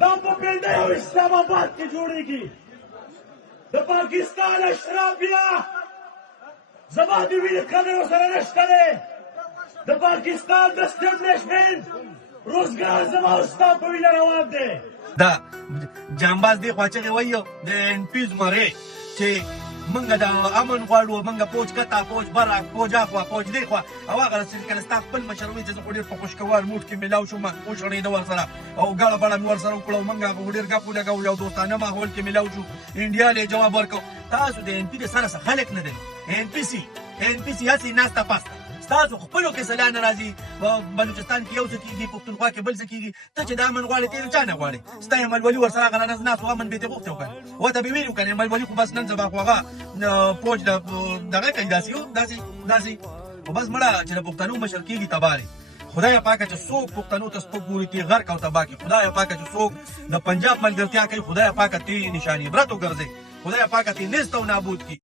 دا په پنډۍ او اسلام آباد کې جوړېږي. د پاکستان اشرافیه زما د وینې قدر ورسره نشته دی. د پاکستان د اسټبلیشمنټ روزګار زما او ستا په وینه روان دی. دا جانباز دی خوا چغې وایي د انپیز مرې چې موږ د امن غواړو، موږ فوج کته، فوج بره، فوج اخوا، فوج دی خوا. او هغه رسېږي که ستا خپل مشر وایي چې زه خو ډېر په خوشګوار موډ کې میلاو شوم، وشړېده ورسره او ګاړه بړه مې ورسره وکړه او موږ هغه ډېر ګپ ولګوو، یو دوستانه ماحول کې میلاو شو. انډیا له جواب ورکړو تاسو د ان پي د سره څه خلک نه دی. ان پي سي هسې ناسته پاسته ستاسو خپلو کې سلا نه راځي. بلوچستان کې یو څه کېږي، پښتونخوا کې بل څه کېږي. ته چې د امن غواړې ته یې چا نه غواړې. ستا یې ملولي ورسره هغه رانه ناست و امن به یې ترې غوښتی و که نه. ورته به یې ویلي و که نه ملولي خو بس نن سبا خو هغه فوج دغه کوي داسې و داسې خو بس مړه چې د پښتنو مشر کېږي تباه دی. خدای پاکه چې څوک پښتنو ته سپک ګوري تې غرق او تباه کړي. خدای پاکه چې څوک د پنجاب ملګرتیا کوي، خدای پاکه تې نشانې عبرت وګرځي. خدای پاکه تې نیست او نابود کړي.